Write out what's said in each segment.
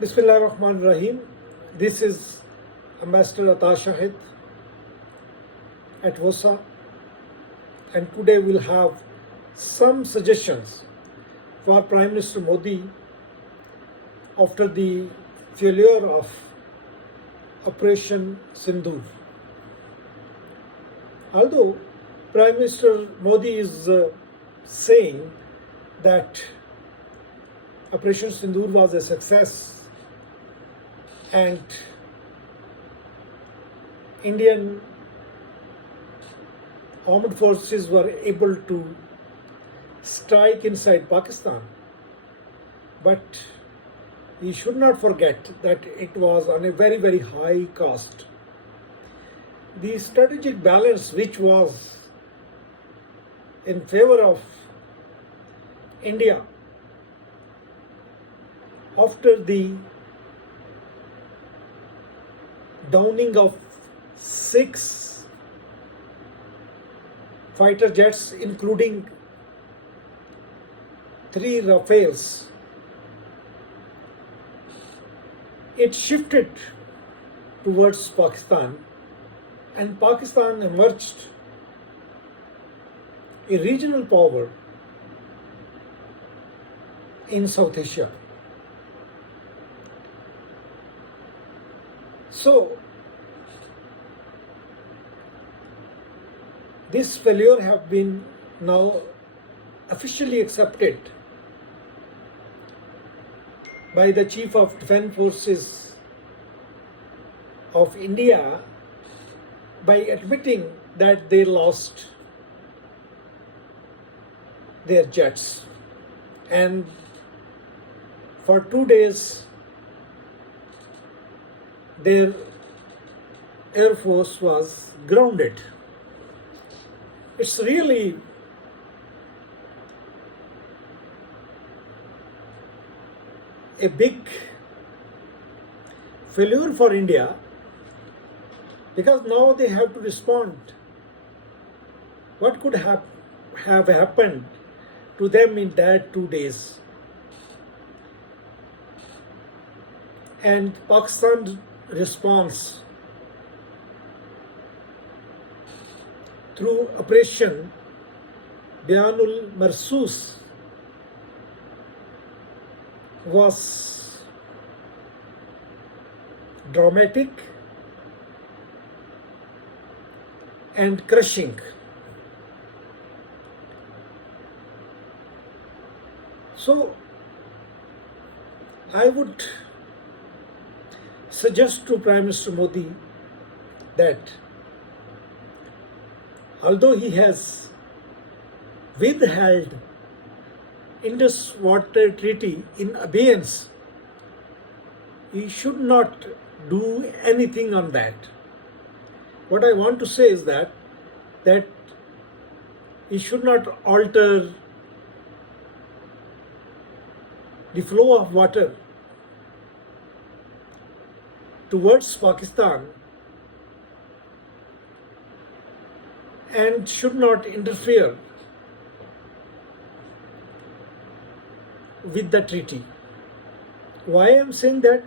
Bismillahirrahmanirrahim. This is Ambassador Ata Shahid at WOSA, and today we'll have some suggestions for Prime Minister Modi after the failure of Operation Sindoor. Although Prime Minister Modi is saying that Operation Sindoor was a success and Indian armed forces were able to strike inside Pakistan, but we should not forget that it was on a very, very high cost. The strategic balance which was in favor of India after the downing of 6 fighter jets, including 3 Rafales, it shifted towards Pakistan, and Pakistan emerged a regional power in South Asia. So, this failure have been now officially accepted by the Chief of Defence Forces of India by admitting that they lost their jets, and for 2 days their air force was grounded. It's really a big failure for India, because now they have to respond. What could have happened to them in that 2 days? And Pakistan's response through Operation Bayanul Marsus was dramatic and crushing. So I would suggest to Prime Minister Modi that although he has withheld Indus Waters Treaty in abeyance, he should not do anything on that. What I want to say is that he should not alter the flow of water towards Pakistan and should not interfere with the treaty. Why I am saying that?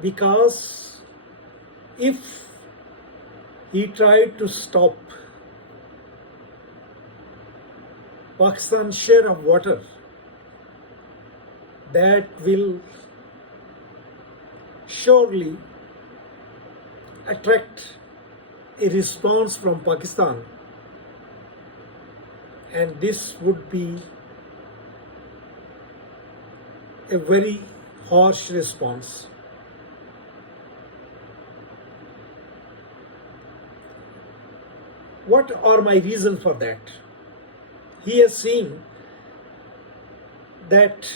Because if he tried to stop Pakistan's share of water, that will surely attract a response from Pakistan, and this would be a very harsh response. What are my reasons for that? He has seen that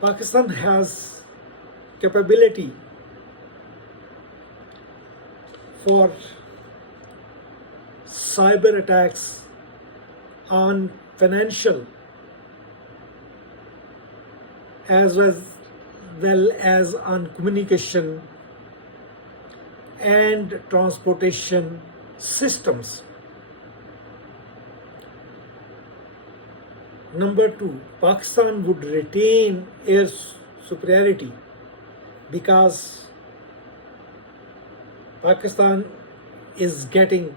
Pakistan has capability for cyber attacks on financial as well as on communication and transportation systems. Number two, Pakistan would retain air superiority because Pakistan is getting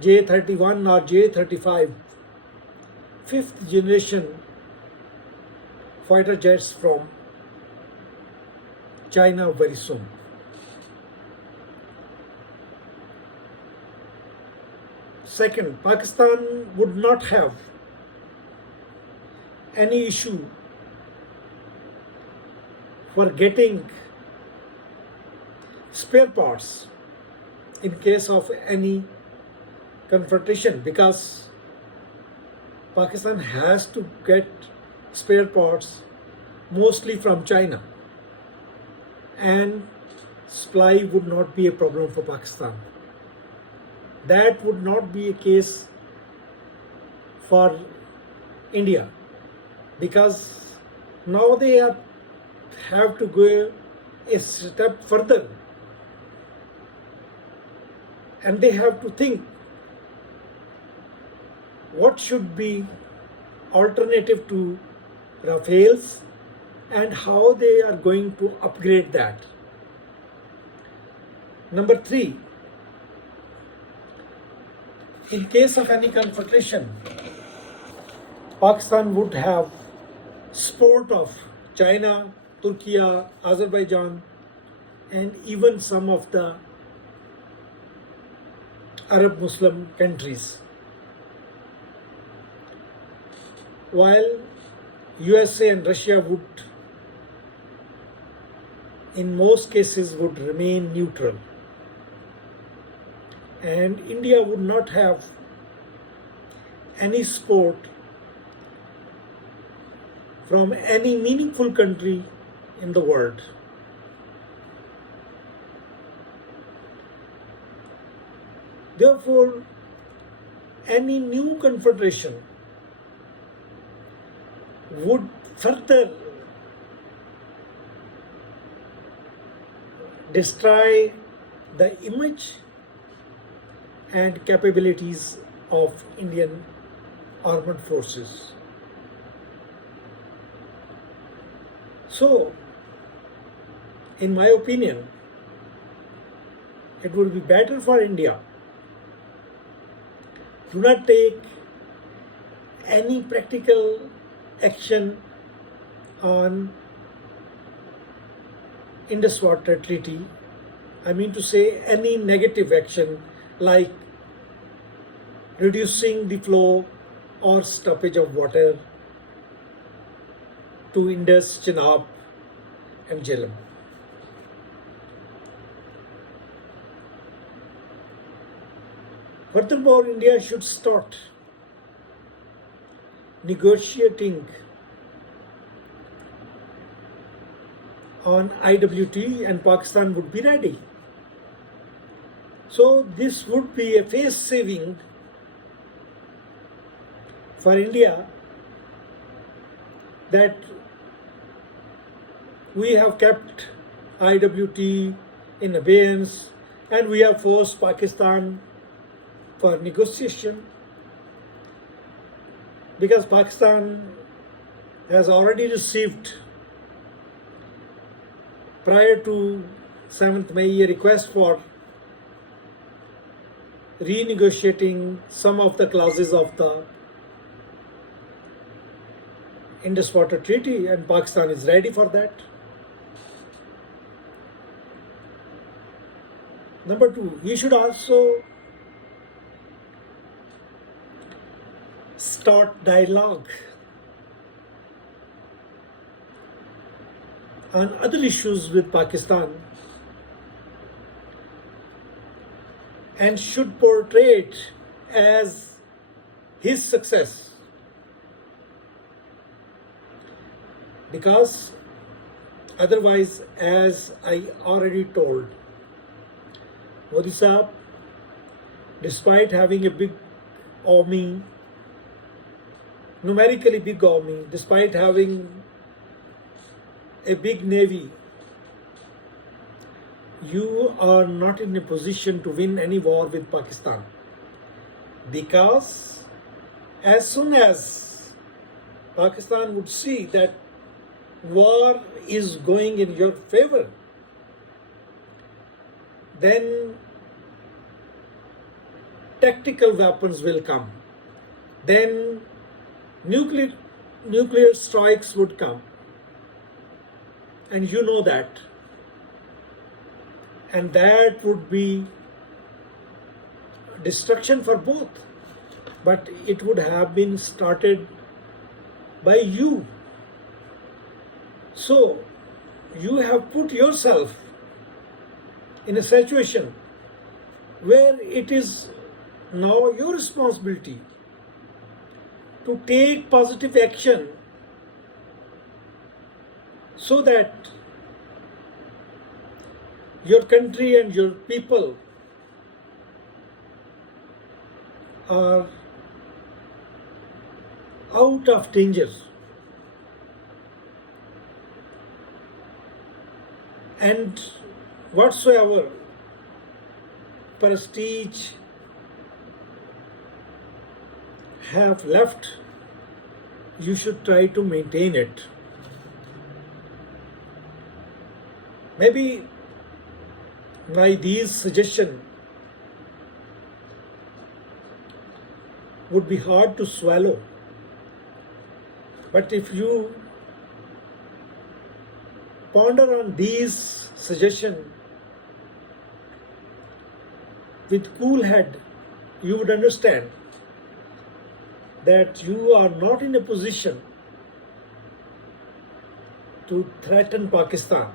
J-31 or J-35 fifth generation fighter jets from China very soon. Second, Pakistan would not have any issue for getting spare parts in case of any confrontation, because Pakistan has to get spare parts mostly from China, and supply would not be a problem for Pakistan. That would not be a case for India, because now they have to go a step further and they have to think what should be alternative to Rafales and how they are going to upgrade that. Number three, in case of any confrontation, Pakistan would have support of China, Turkey, Azerbaijan, and even some of the Arab Muslim countries. While USA and Russia would, in most cases, would remain neutral. And India would not have any support from any meaningful country in the world. Therefore, any new confederation would further destroy the image and capabilities of Indian armed forces. So, in my opinion, it would be better for India to not take any practical action on Indus Waters Treaty. I mean to say any negative action like reducing the flow or stoppage of water to Indus, Chenab and Jhelum. Furthermore, India should start negotiating on IWT and Pakistan would be ready. So this would be a face saving for India, that we have kept IWT in abeyance and we have forced Pakistan for negotiation, because Pakistan has already received prior to 7th May a request for renegotiating some of the clauses of the Indus Waters Treaty, and Pakistan is ready for that. Number two, we should also start dialogue on other issues with Pakistan and should portray it as his success, because otherwise, as I already told, Modi Sahab, despite having a big army, numerically big army, despite having a big navy, you are not in a position to win any war with Pakistan, because as soon as Pakistan would see that war is going in your favor, then tactical weapons will come. Then nuclear strikes would come. And you know that. And that would be destruction for both. But it would have been started by you. So you have put yourself in a situation where it is now your responsibility to take positive action so that your country and your people are out of danger. And whatsoever prestige have left, you should try to maintain it. Maybe my these suggestions would be hard to swallow, but if you ponder on these suggestions with cool head, you would understand that you are not in a position to threaten Pakistan,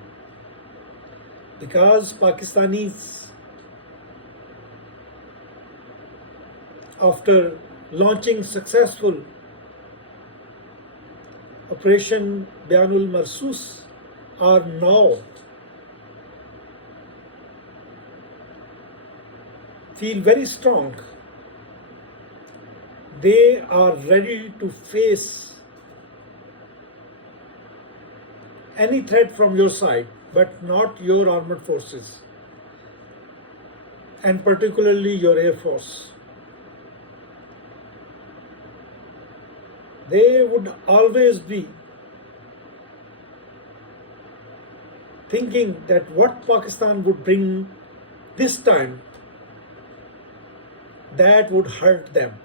because Pakistanis, after launching successful Operation Sindoor, are now feel very strong. They are ready to face any threat from your side, but not your armed forces, and particularly your Air Force. They would always be thinking that what Pakistan would bring this time, that would hurt them.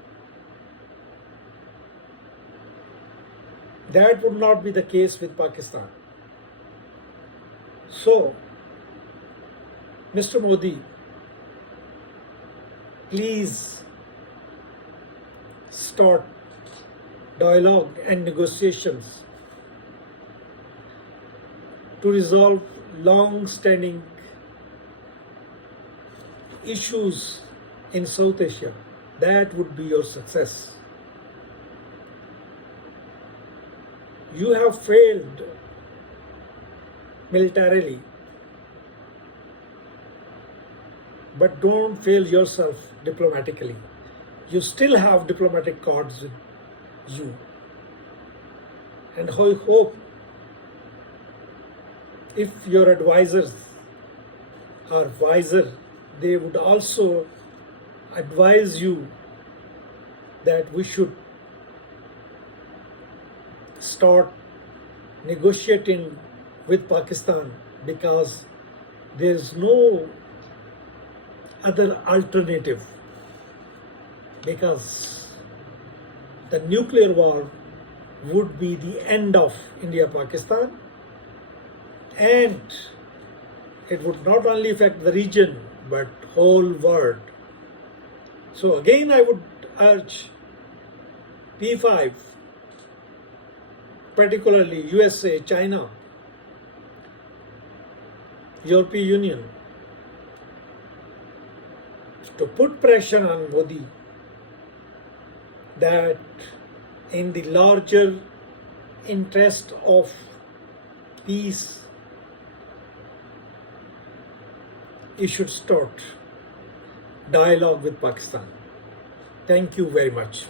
That would not be the case with Pakistan. So, Mr. Modi, please start dialogue and negotiations to resolve long-standing issues in South Asia. That would be your success. You have failed militarily, but don't fail yourself diplomatically. You still have diplomatic cards with you. And I hope if your advisors are wiser, they would also advise you that we should start negotiating with Pakistan, because there is no other alternative, because the nuclear war would be the end of India-Pakistan, and it would not only affect the region but whole world. So again, I would urge P5, particularly USA, China, European Union, to put pressure on Modi that in the larger interest of peace, he should start dialogue with Pakistan. Thank you very much.